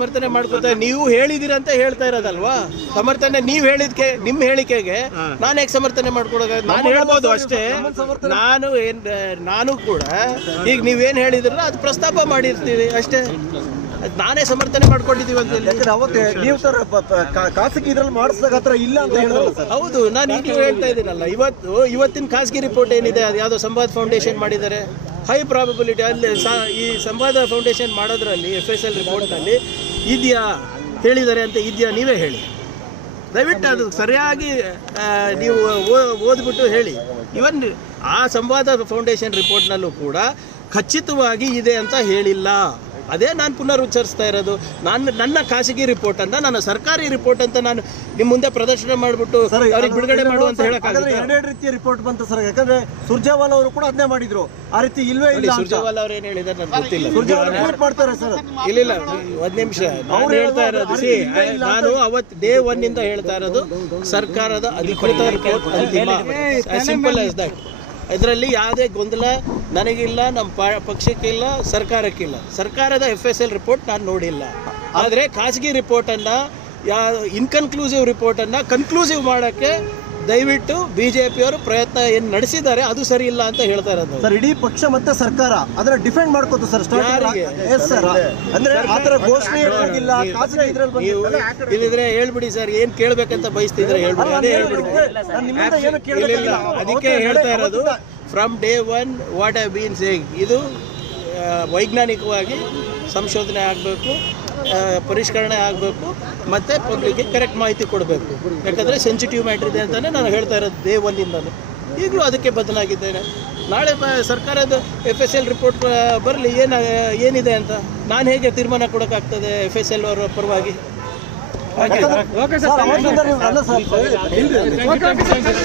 ಸಮರ್ಥನೆ ಮಾಡ್ಕೊತಾರೆ. ನೀವು ಹೇಳಿದಿರ ಅಂತ ಹೇಳ್ತಾ ಇರೋದಲ್ವಾ ಸಮರ್ಥನೆ. ನೀವು ಹೇಳಿದ್ಕೆ ನಿಮ್ಮ ಹೇಳಿಕೆಗೆ ನಾನು ಹೇಗೆ ಸಮರ್ಥನೆ ಮಾಡ್ಕೊಡೋದು? ನಾನು ಹೇಳ್ಬೋದು ಅಷ್ಟೇ. ನಾನು ಕೂಡ ಈಗ ನೀವೇನು ಹೇಳಿದ್ರಲ್ಲ ಅದು ಪ್ರಸ್ತಾಪ ಮಾಡಿರ್ತೀವಿ ಅಷ್ಟೇ. ನಾನೇ ಸಮರ್ಥನೆ ಮಾಡ್ಕೊಂಡಿದ್ದೀವಿ ಅಂತ ಅವತ್ತೇ ನೀವು ಖಾಸಗಿ ಇದ್ರಲ್ಲಿ ಮಾಡಿಸಿದಾಗ ಹತ್ರ ಇಲ್ಲ ಅಂತ ಹೇಳಿದ್ರಲ್ಲ ಸರ್. ಹೌದು, ನಾನು ಈಗಲೂ ಹೇಳ್ತಾ ಇದ್ದೀನಲ್ಲ. ಇವತ್ತಿನ ಖಾಸಗಿ ರಿಪೋರ್ಟ್ ಏನಿದೆ ಅದು ಯಾವುದೋ ಸಂವಾದ ಫೌಂಡೇಶನ್ ಮಾಡಿದ್ದಾರೆ. ಹೈ ಪ್ರಾಬಬಿಲಿಟಿ ಅಲ್ಲಿ ಈ ಸಂವಾದ ಫೌಂಡೇಶನ್ ಮಾಡೋದ್ರಲ್ಲಿ FSL ರಿಪೋರ್ಟ್ನಲ್ಲಿ ಇದೆಯಾ ಹೇಳಿದ್ದಾರೆ ಅಂತ ಇದೆಯಾ ನೀವೇ ಹೇಳಿ ದಯವಿಟ್ಟು. ಅದು ಸರಿಯಾಗಿ ನೀವು ಓದ್ಬಿಟ್ಟು ಹೇಳಿ. ಇವನ್ ಆ ಸಂವಾದ ಫೌಂಡೇಶನ್ ರಿಪೋರ್ಟ್ನಲ್ಲೂ ಕೂಡ ಖಚಿತವಾಗಿ ಇದೆ ಅಂತ ಹೇಳಿಲ್ಲ. ಅದೇ ನಾನು ಪುನರುಚ್ಚರಿಸ್ತಾ ಇರೋದು. ನನ್ನ ಖಾಸಗಿ ರಿಪೋರ್ಟನ್ನು ನಾನು ಸರ್ಕಾರಿ ರಿಪೋರ್ಟ್ ಅಂತ ನಾನು ನಿಮ್ಮ ಮುಂದೆ ಪ್ರದರ್ಶನ ಮಾಡಿಬಿಟ್ಟು ಅವ್ರಿಗೆ ಬಿಡುಗಡೆ ಮಾಡುವಂತ ಹೇಳಕ್ಕಾಗಲ್ಲ. ಎರಡೆರಡು ರೀತಿಯ ರಿಪೋರ್ಟ್ ಬಂತು ಸರ್. ಯಾಕಂದ್ರೆ ಸುರ್ಜೇವಾಲಾ ಅವರು ಕೂಡ ಅದನ್ನೇ ಮಾಡಿದ್ರು. ಆ ರೀತಿ ಇಲ್ವೇ ಇಲ್ಲ. ಸುರ್ಜೇವಾಲಾ ಅವ್ರು ಏನು ಹೇಳಿದಾರೆ ನನಗೆ ಗೊತ್ತಿಲ್ಲ. ರಿಪೋರ್ಟ್ ಮಾಡ್ತಾರೆ ಸರ್. ಇಲ್ಲ ಒಂದು ನಿಮಿಷ ನಾನು ಹೇಳ್ತಾ ಇರೋದು. ನಾನು ಅವತ್ತು ಡೇ 1 ಇಂದ ಹೇಳ್ತಾ ಇರೋದು ಸರ್ಕಾರದ ಅಧಿಕೃತ ರಿಪೋರ್ಟ್ ಅಂತಿಮ. Simple as that. ಇದರಲ್ಲಿ ಯಾವುದೇ ಗೊಂದಲ ನನಗಿಲ್ಲ, ನಮ್ಮ ಪಕ್ಷಕ್ಕಿಲ್ಲ, ಸರ್ಕಾರಕ್ಕಿಲ್ಲ. ಸರ್ಕಾರದ FSL ರಿಪೋರ್ಟ್ ನಾನು ನೋಡಿಲ್ಲ. ಆದರೆ ಖಾಸಗಿ ರಿಪೋರ್ಟನ್ನು ಇನ್ಕನ್ಕ್ಲೂಸಿವ್ ರಿಪೋರ್ಟನ್ನು ಕನ್ಕ್ಲೂಸಿವ್ ಮಾಡೋಕ್ಕೆ ದಯವಿಟ್ಟು BJPಯವರು ಪ್ರಯತ್ನ ಏನು ನಡೆಸಿದ್ದಾರೆ ಅದು ಸರಿ ಇಲ್ಲ ಅಂತ ಹೇಳ್ತಾ ಇರೋದು ಸರ್. ಇಡೀ ಪಕ್ಷ ಮತ್ತೆ ಸರ್ಕಾರ ಅದನ್ನ ಡಿಫೆಂಡ್ ಮಾಡ್ಕೋತು ಸರ್. ಅಂದ್ರೆ ಆತರ ಘೋಷಣೆ ಆಗಿಲ್ಲ. ಖಾಸಗಿ ಇದ್ರಲ್ಲಿ ಇಲ್ಲಿದ್ರೆ ಹೇಳ್ಬಿಡಿ ಸರ್, ಏನ್ ಕೇಳ್ಬೇಕಂತ ಬಯಸ್ತಿದ್ರೆ ಹೇಳ್ಬಿಡಿ, ಅದೇ ಹೇಳ್ಬಿಡಿ. ಅದಕ್ಕೆ ಹೇಳ್ತಾ ಇರೋದು from day 1 what I been saying. ಇದು ವೈಜ್ಞಾನಿಕವಾಗಿ ಸಂಶೋಧನೆ ಆಗಬೇಕು, ಪರಿಷ್ಕರಣೆ ಆಗಬೇಕು, ಮತ್ತು ಪಬ್ಲಿಕ್ಗೆ ಕರೆಕ್ಟ್ ಮಾಹಿತಿ ಕೊಡಬೇಕು. ಯಾಕಂದರೆ ಸೆನ್ಸಿಟಿವ್ ಮ್ಯಾಟ್ರ್ ಇದೆ ಅಂತಲೇ ನಾನು ಹೇಳ್ತಾ ಇರೋದು ಡೇ 1 ಇಂದಲೂ. ಈಗಲೂ ಅದಕ್ಕೆ ಬದಲಾಗಿದ್ದೇನೆ. ನಾಳೆ ಸರ್ಕಾರದ FSL ರಿಪೋರ್ಟ್ ಬರಲಿ ಏನಿದೆ ಅಂತ ನಾನು ಹೇಗೆ ತೀರ್ಮಾನ ಕೊಡೋಕ್ಕಾಗ್ತದೆ FSL ಅವರ ಪರವಾಗಿ.